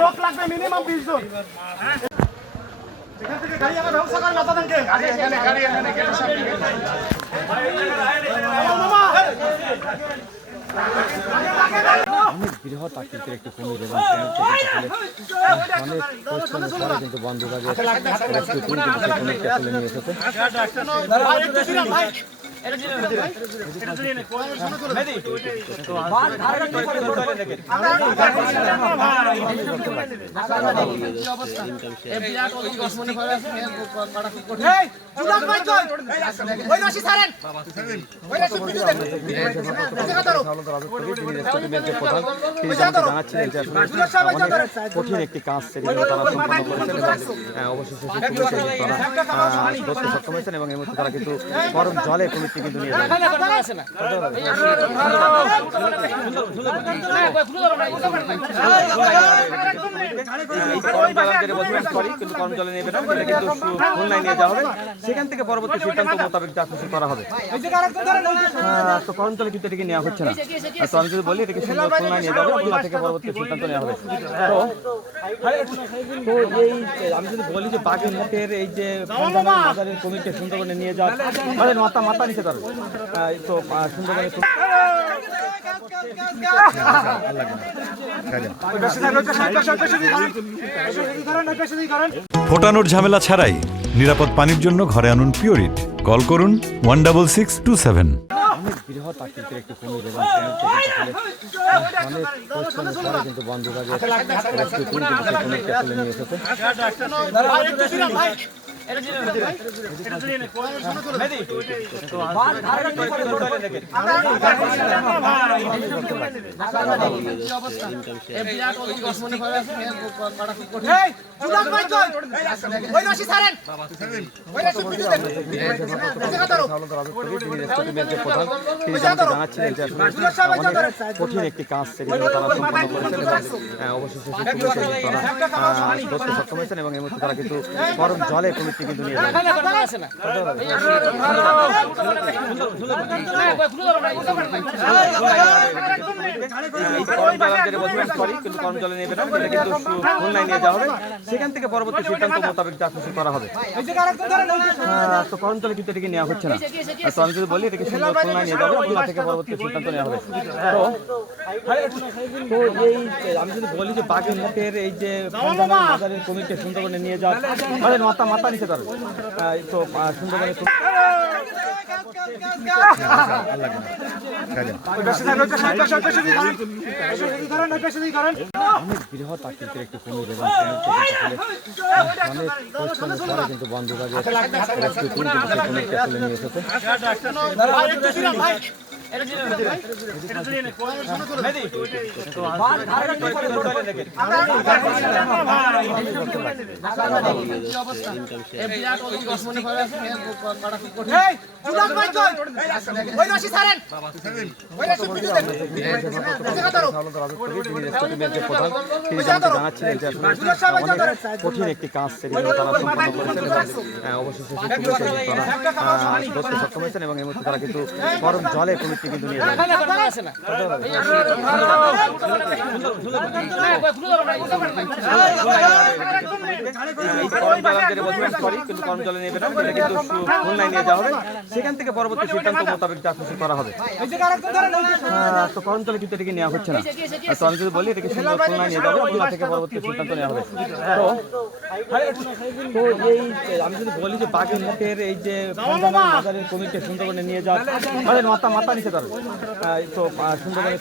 লোক লাগবে মিনিমাম 20 জন। এখান থেকে গাড়ি আগে ব্যবস্থা করেন আপনাদেরকে। গাড়ি এখানে গেটের সামনে। অনেক বৃহৎ আকৃতির একটি কুমির এবং অনেক পরিশ্রমের পরে কিন্তু বন বিভাগের একটি টিম কিন্তু সেই কুমিরকে তুলে নিয়ে এসেছে। জানাচ্ছিলেন যে কঠিন একটি কাজ সেগুলো তারা সম্পন্ন করেছেন এবং অবশেষে ধরতে সক্ষম হয়েছেন এবং এই মুহূর্তে তারা কিন্তু গরম জলে কুমিরটি কিন্তু নিয়ে যাবেন। কিন্তু গরম জলে নেবে না, এটা কিন্তু খুলনায় নিয়ে যাওয়া হবে, সেখান থেকে পরবর্তী সিদ্ধান্ত মোতাবেক যা খুশি করা হবে। তো গরম জলে কিন্তু এটাকে নেওয়া হচ্ছে না, তো আমি যদি বলি এটাকে খুলনায় নিয়ে যাবে, খুলনা থেকে পরবর্তী সিদ্ধান্ত নেওয়া হবে। তো এই আমি যদি বলি যে বাঘের মুখের এই যে বাজারের কমিটি সুন্দরবনে নিয়ে যাওয়া মানে মাথা নিচে ধরো, তো সুন্দরবনে ফোটানোর ঝামেলা ছাড়াই নিরাপদ পানির জন্য ঘরে আনুন পিওরিট। কল করুন 16627। অনেক বৃহৎ আকৃতির একটি কুমির এবং অনেক পরিশ্রমের পরে কিন্তু বন বিভাগের একটি টিম কিন্তু সেই কুমিরকে তুলে নিয়ে এসেছে। জানাচ্ছিলেন যে কঠিন একটি কাজ সেগুলো তারা সম্পন্ন করেছেন এবং অবশেষে ধরতে সক্ষম হয়েছেন এবং এই মুহূর্তে তারা কিন্তু গরম জলে কুমিরটি কিন্তু নিয়ে যাবেন। কিন্তু গরম জলে নেবে না, এটা কিন্তু খুলনায় নিয়ে যাওয়া হবে, সেখান থেকে পরবর্তী সিদ্ধান্ত মোতাবেক যা খুশি করা হবে। তো গরম জলে কিন্তু এটাকে নেওয়া হচ্ছে না, তো আমি যদি বলি এটাকে খুলনায় নিয়ে যাবে, খুলনা থেকে পরবর্তী সিদ্ধান্ত নেওয়া হবে। তো এই আমি যদি বলি যে বাঘের মুখের এই যে বাজারের কমিটি সুন্দরবনে নিয়ে যাওয়া মানে মাথা নিচে ধরো, তো সুন্দরবনে অনেক বৃহৎ আকৃতির একটি কুমির এবং অনেক পরিশ্রমের পরে কিন্তু বন বিভাগের একটি টিম কিন্তু সেই কুমিরকে তুলে নিয়ে এসেছে। জানাচ্ছিলেন যে কঠিন একটি কাজ সেগুলো তারা সম্পন্ন করেছেন এবং অবশেষে ধরতে সক্ষম হয়েছেন এবং এই মুহূর্তে তারা কিন্তু গরম জলে কুমিরটি কিন্তু নিয়ে যাবেন। কিন্তু গরম জলে নেবে না, এটা কিন্তু খুলনায় নিয়ে যাওয়া হবে, সেখান থেকে পরবর্তী সিদ্ধান্ত মোতাবেক যা খুশি করা হবে। তো গরম জলে কিন্তু এটাকে নেওয়া হচ্ছে না, তো আমি যদি বলি এটাকে খুলনায় নিয়ে যাবে, খুলনা থেকে পরবর্তী সিদ্ধান্ত নেওয়া হবে। তো এই আমি যদি বলি যে বাঘের মুখের এই যে বাজারের কমিটি সুন্দরবনে নিয়ে যাওয়া মানে মাথা নিচে ধরো, তো সুন্দরবনে